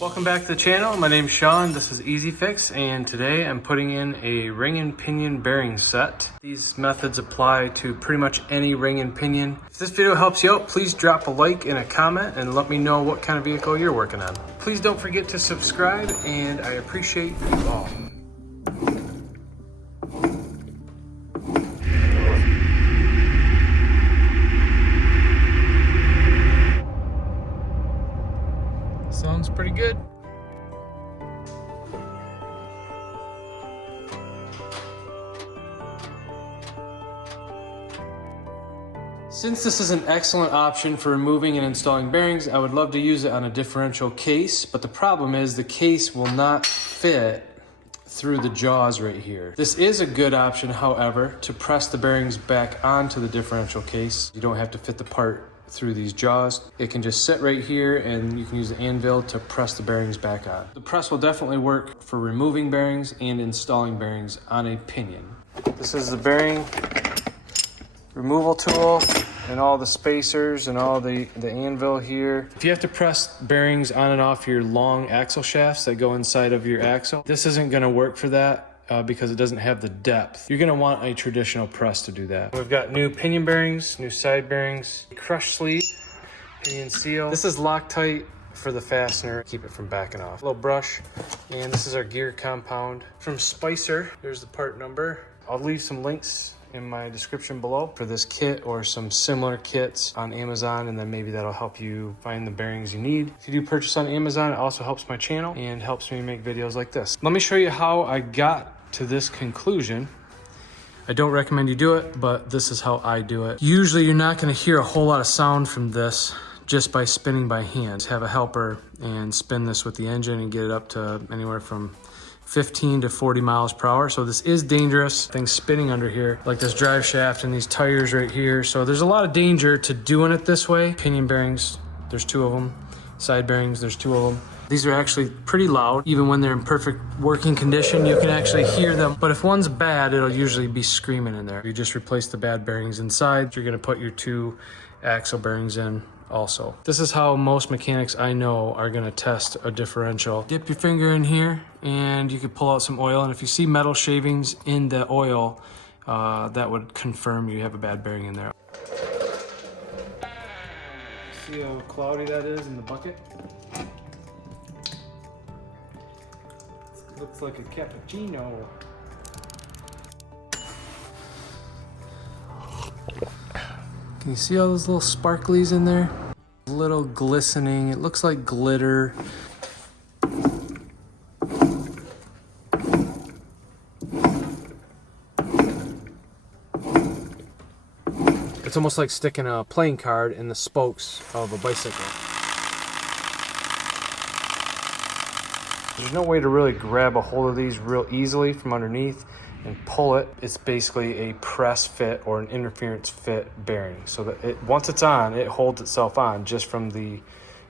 Welcome back to the channel. My name's Shaun. This is Easy Fix, and today I'm putting in a ring and pinion bearing set. These methods apply to pretty much any ring and pinion. If this video helps you out, please drop a like and a comment and let me know what kind of vehicle you're working on. Please don't forget to subscribe, and I appreciate you all. Sounds pretty good. Since this is an excellent option for removing and installing bearings, I would love to use it on a differential case, but the problem is the case will not fit through the jaws right here. This is a good option, however, to press the bearings back onto the differential case. You don't have to fit the part through these jaws. It can just sit right here and you can use the anvil to press the bearings back on. The press will definitely work for removing bearings and installing bearings on a pinion. This is the bearing removal tool and all the spacers and all the anvil here. If you have to press bearings on and off your long axle shafts that go inside of your axle, this isn't gonna work for that. Because it doesn't have the depth. You're gonna want a traditional press to do that. We've got new pinion bearings, new side bearings, crush sleeve, pinion seal. This is Loctite for the fastener, keep it from backing off. A little brush, and this is our gear compound. From Spicer, there's the part number. I'll leave some links in my description below for this kit or some similar kits on Amazon, and then maybe that'll help you find the bearings you need. If you do purchase on Amazon, it also helps my channel and helps me make videos like this. Let me show you how I got to this conclusion. I don't recommend you do it, but this is how I do it. Usually you're not gonna hear a whole lot of sound from this just by spinning by hand. Have a helper and spin this with the engine and get it up to anywhere from 15 to 40 miles per hour. So this is dangerous. Things spinning under here, like this drive shaft and these tires right here. So there's a lot of danger to doing it this way. Pinion bearings, there's 2 of them. Side bearings, there's 2 of them. These are actually pretty loud. Even when they're in perfect working condition, you can actually hear them. But if one's bad, it'll usually be screaming in there. You just replace the bad bearings inside. You're gonna put your 2 axle bearings in also. This is how most mechanics I know are gonna test a differential. Dip your finger in here and you can pull out some oil, and if you see metal shavings in the oil, that would confirm you have a bad bearing in there. See how cloudy that is in the bucket? Looks like a cappuccino. Can you see all those little sparklies in there? A little glistening. It looks like glitter. It's almost like sticking a playing card in the spokes of a bicycle. There's no way to really grab a hold of these real easily from underneath and pull it. It's basically a press fit or an interference fit bearing. So that once it's on, it holds itself on just from the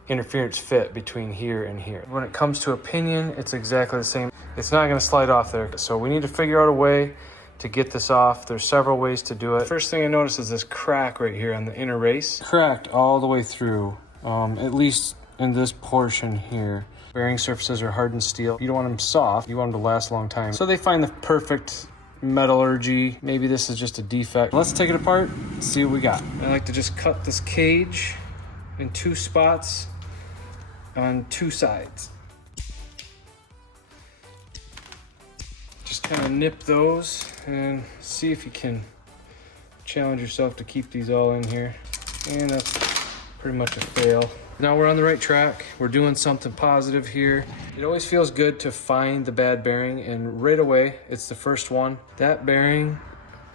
interference fit between here and here. When it comes to a pinion, it's exactly the same. It's not gonna slide off there. So we need to figure out a way to get this off. There's several ways to do it. First thing I noticed is this crack right here on the inner race. Cracked all the way through, at least in this portion here. Bearing surfaces are hardened steel. You don't want them soft, you want them to last a long time. So they find the perfect metallurgy. Maybe this is just a defect. Let's take it apart and see what we got. I like to just cut this cage in 2 spots on 2 sides. Just kind of nip those and see if you can challenge yourself to keep these all in here. And that's pretty much a fail. Now we're on the right track. We're doing something positive here. It always feels good to find the bad bearing, and right away, it's the first one. That bearing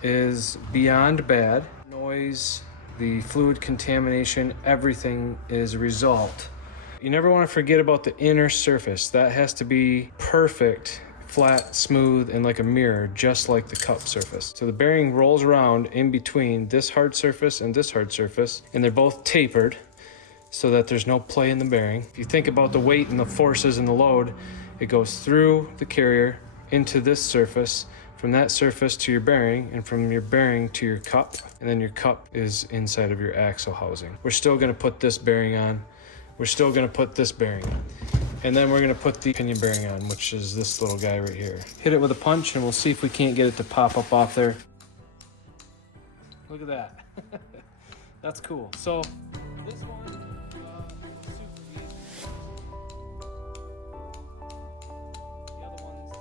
is beyond bad. Noise, the fluid contamination, everything is a result. You never want to forget about the inner surface. That has to be perfect, flat, smooth, and like a mirror, just like the cup surface. So the bearing rolls around in between this hard surface and this hard surface, and they're both tapered, so that there's no play in the bearing. If you think about the weight and the forces and the load, it goes through the carrier into this surface, from that surface to your bearing, and from your bearing to your cup, and then your cup is inside of your axle housing. We're still gonna put this bearing on. We're still gonna put this bearing on. And then we're gonna put the pinion bearing on, which is this little guy right here. Hit it with a punch and we'll see if we can't get it to pop up off there. Look at that. That's cool. So this one, super easy. The other ones,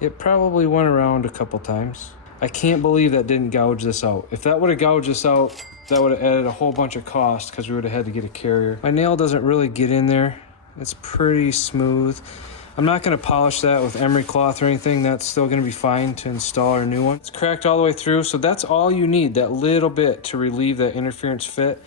it probably went around a couple times. I can't believe that didn't gouge this out. If that would have gouged this out, that would have added a whole bunch of cost because we would have had to get a carrier. My nail doesn't really get in there. It's pretty smooth. I'm not gonna polish that with emery cloth or anything. That's still gonna be fine to install our new one. It's cracked all the way through, so that's all you need, that little bit to relieve that interference fit.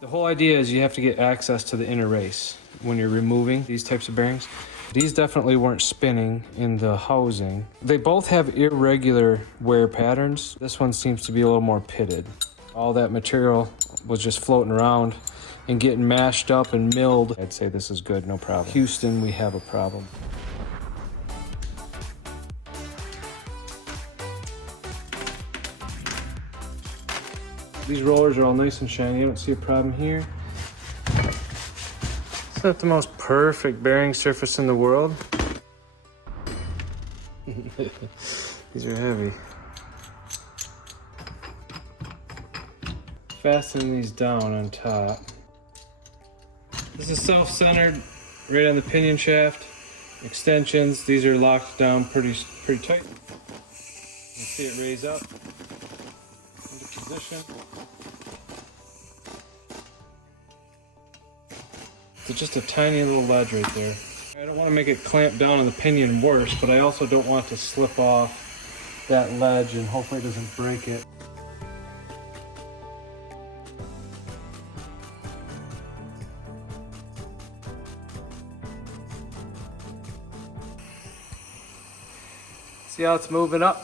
The whole idea is you have to get access to the inner race when you're removing these types of bearings. These definitely weren't spinning in the housing. They both have irregular wear patterns. This one seems to be a little more pitted. All that material was just floating around and getting mashed up and milled. I'd say this is good, no problem. Houston, we have a problem. These rollers are all nice and shiny. I don't see a problem here. It's not the most perfect bearing surface in the world. These are heavy. Fasten these down on top. This is self-centered, right on the pinion shaft. Extensions, these are locked down pretty tight. You can see it raise up into position. It's just a tiny little ledge right there. I don't want to make it clamp down on the pinion worse, but I also don't want to slip off that ledge and hopefully it doesn't break it. See how it's moving up?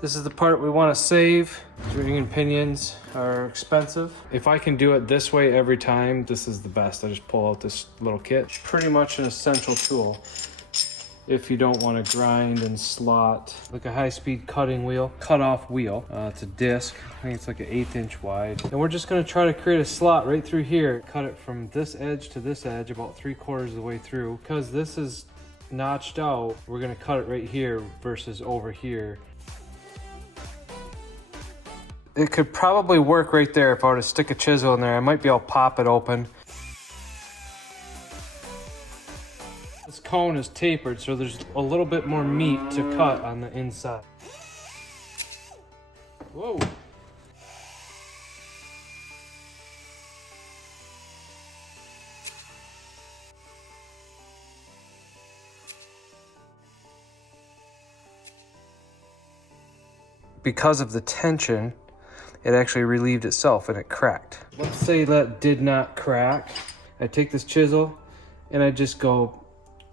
This is the part we want to save. Ring and pinions are expensive. If I can do it this way every time, this is the best. I just pull out this little kit. It's pretty much an essential tool if you don't want to grind and slot. Like a high-speed cutting wheel, cut-off wheel. It's a disc. I think it's like an 1/8 inch wide. And we're just going to try to create a slot right through here. Cut it from this edge to this edge, about 3/4 of the way through. Because this is notched out, we're going to cut it right here versus over here. It could probably work right there if I were to stick a chisel in there. I might be able to pop it open. This cone is tapered, so there's a little bit more meat to cut on the inside. Whoa. Because of the tension, it actually relieved itself and it cracked. Let's say that did not crack. I take this chisel and I just go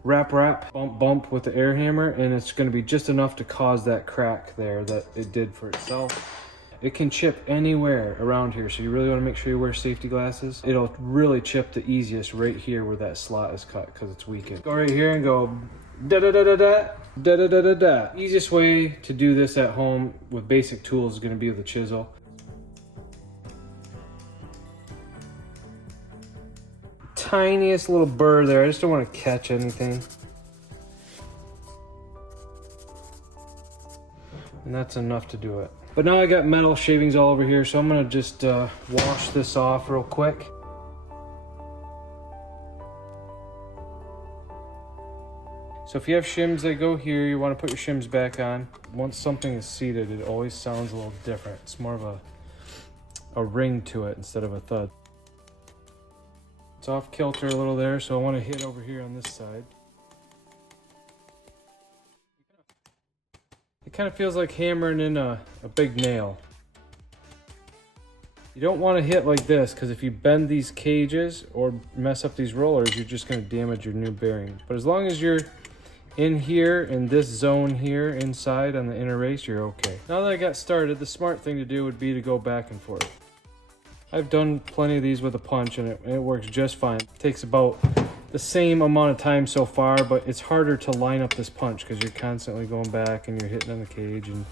rap, bump with the air hammer, and it's gonna be just enough to cause that crack there that it did for itself. It can chip anywhere around here, so you really wanna make sure you wear safety glasses. It'll really chip the easiest right here where that slot is cut because it's weakened. Go right here and go da-da-da-da-da, da-da-da-da-da. Easiest way to do this at home with basic tools is gonna be with a chisel. Tiniest little burr there. I just don't want to catch anything. And that's enough to do it. But now I got metal shavings all over here, so I'm gonna just wash this off real quick. So if you have shims that go here, you want to put your shims back on. Once something is seated, it always sounds a little different. It's more of a ring to it instead of a thud. It's off kilter a little there, so I want to hit over here on this side. It kind of feels like hammering in a big nail. You don't want to hit like this, because if you bend these cages or mess up these rollers, you're just going to damage your new bearing. But as long as you're in here, in this zone here, inside on the inner race, you're okay. Now that I got started, the smart thing to do would be to go back and forth. I've done plenty of these with a punch and it works just fine. It takes about the same amount of time so far, but it's harder to line up this punch because you're constantly going back and you're hitting on the cage. And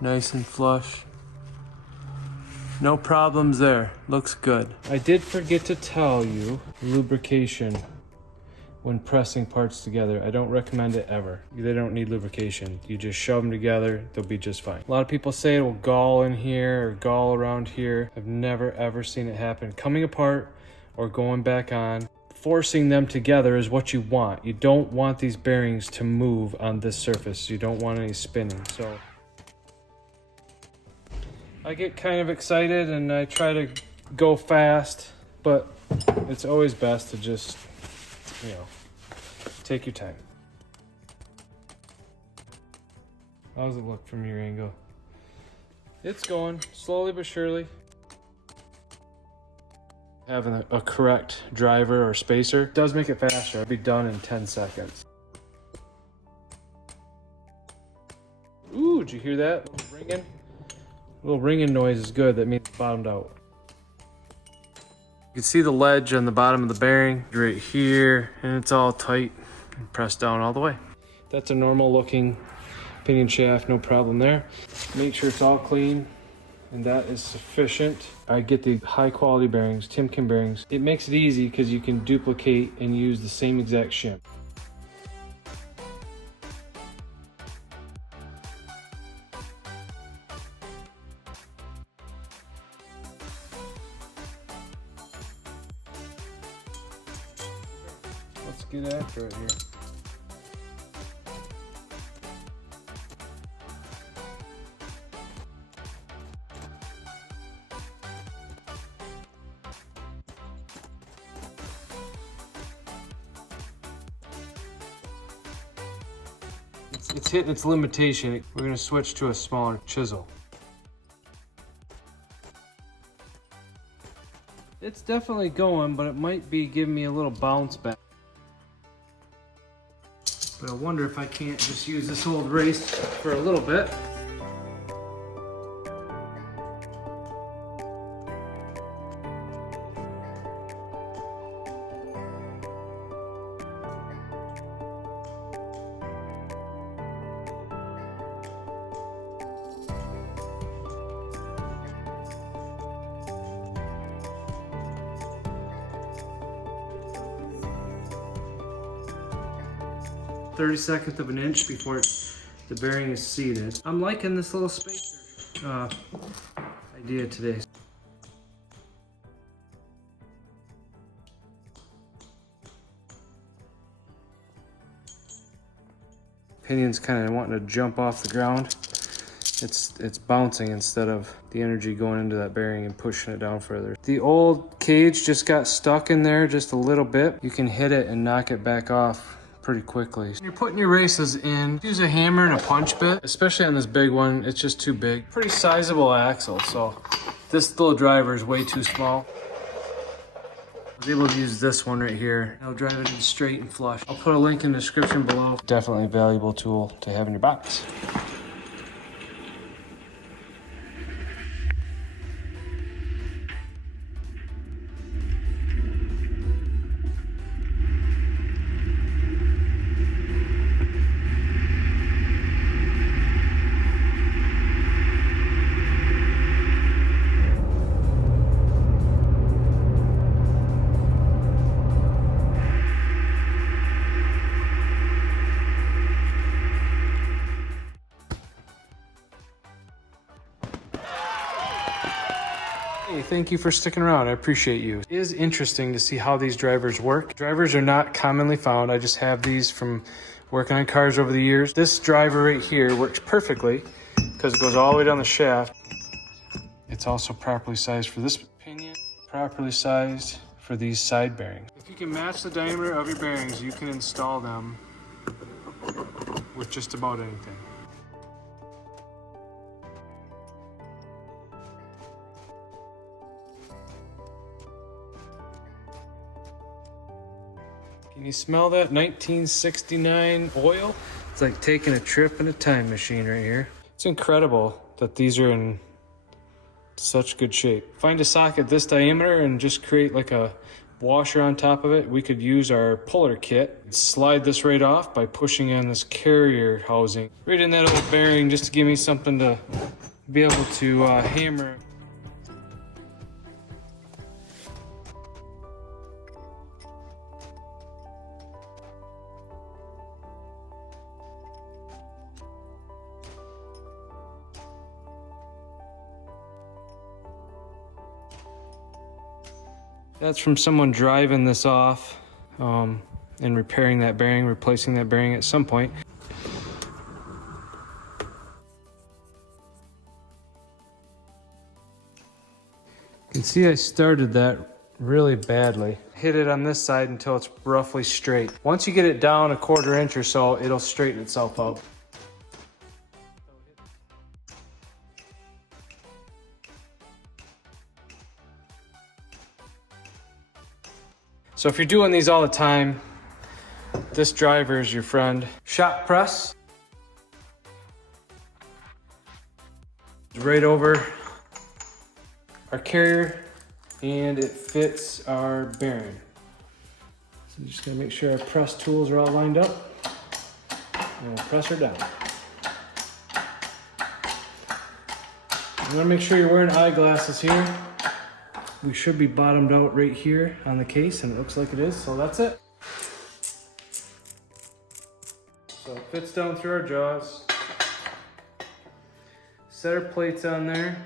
nice and flush. No problems there. Looks good. I did forget to tell you, lubrication when pressing parts together. I don't recommend it ever. They don't need lubrication. You just shove them together, they'll be just fine. A lot of people say it will gall in here or gall around here. I've never ever seen it happen. Coming apart or going back on, forcing them together is what you want. You don't want these bearings to move on this surface. You don't want any spinning. So I get kind of excited and I try to go fast, but it's always best to just, you know, take your time. How does it look from your angle? It's going slowly but surely. Having a correct driver or spacer does make it faster. It'll be done in 10 seconds. Ooh, did you hear that? A little ringing? A little ringing noise is good. That means it's bottomed out. You can see the ledge on the bottom of the bearing right here, and it's all tight and pressed down all the way. That's a normal looking pinion shaft, no problem there. Make sure it's all clean, and that is sufficient. I get the high quality bearings, Timken bearings. It makes it easy because you can duplicate and use the same exact shim. Let's get after it here. It's hitting its limitation. We're gonna switch to a smaller chisel. It's definitely going, but it might be giving me a little bounce back. But I wonder if I can't just use this old race for a little bit. .32 of an inch before the bearing is seated. I'm liking this little spacer idea today. Pinion's kind of wanting to jump off the ground. It's bouncing instead of the energy going into that bearing and pushing it down further. The old cage just got stuck in there just a little bit. You can hit it and knock it back off pretty quickly. When you're putting your races in, use a hammer and a punch bit, especially on this big one. It's just too big. Pretty sizable axle, so this little driver is way too small. I was able to use this one right here. I'll drive it in straight and flush. I'll put a link in the description below. Definitely a valuable tool to have in your box. Hey, thank you for sticking around. I appreciate you. It is interesting to see how these drivers work. Drivers are not commonly found. I just have these from working on cars over the years. This driver right here works perfectly because it goes all the way down the shaft. It's also properly sized for this pinion, properly sized for these side bearings. If you can match the diameter of your bearings, you can install them with just about anything. Can you smell that 1969 oil? It's like taking a trip in a time machine right here. It's incredible that these are in such good shape. Find a socket this diameter and just create like a washer on top of it. We could use our puller kit. Slide this right off by pushing on this carrier housing right in that old bearing, just to give me something to be able to hammer. That's from someone driving this off and repairing that bearing, replacing that bearing at some point. You can see I started that really badly. Hit it on this side until it's roughly straight. Once you get it down a 1/4 inch or so, it'll straighten itself out. So if you're doing these all the time, this driver is your friend. Shop press. Right over our carrier, and it fits our bearing. So I'm just gonna make sure our press tools are all lined up, and we'll press her down. You wanna make sure you're wearing eyeglasses here. We should be bottomed out right here on the case, and it looks like it is, so that's it. So it fits down through our jaws. Set our plates on there.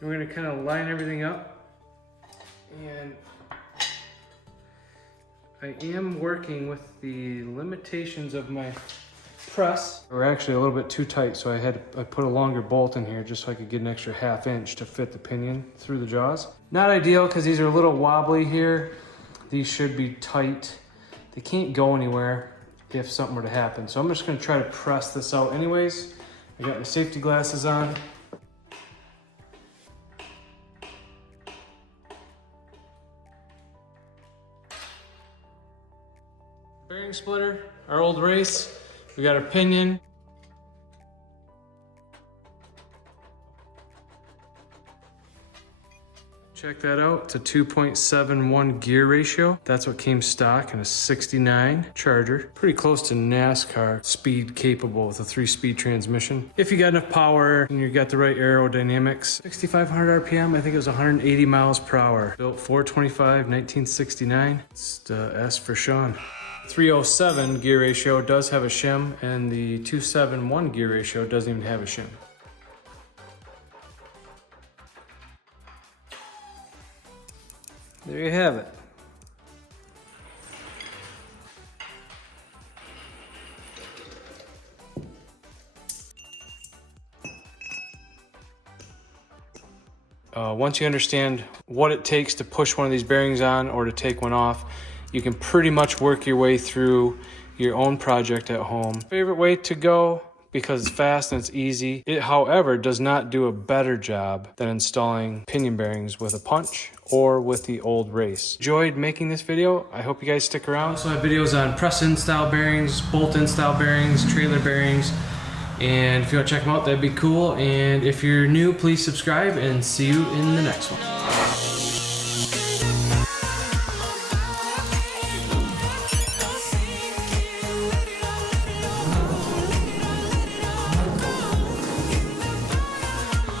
And we're gonna kind of line everything up. And I am working with the limitations of my press. We're actually a little bit too tight, so I put a longer bolt in here just so I could get an extra 1/2 inch to fit the pinion through the jaws. Not ideal because these are a little wobbly here. These should be tight. They can't go anywhere if something were to happen. So I'm just gonna try to press this out anyways. I got my safety glasses on. Bearing splitter, our old race. We got our pinion. Check that out. It's a 2.71 gear ratio. That's what came stock in a 69 Charger. Pretty close to NASCAR speed capable with a 3-speed transmission. If you got enough power and you got the right aerodynamics. 6,500 RPM, I think it was 180 miles per hour. Built 425, 1969. It's the S for Shaun. 307 gear ratio does have a shim, and the 271 gear ratio doesn't even have a shim. There you have it. Once you understand what it takes to push one of these bearings on or to take one off, you can pretty much work your way through your own project at home. Favorite way to go, because it's fast and it's easy. It, however, does not do a better job than installing pinion bearings with a punch or with the old race. Enjoyed making this video. I hope you guys stick around. I also have videos on press-in style bearings, bolt-in style bearings, trailer bearings, and if you want to check them out, that'd be cool. And if you're new, please subscribe, and see you in the next one.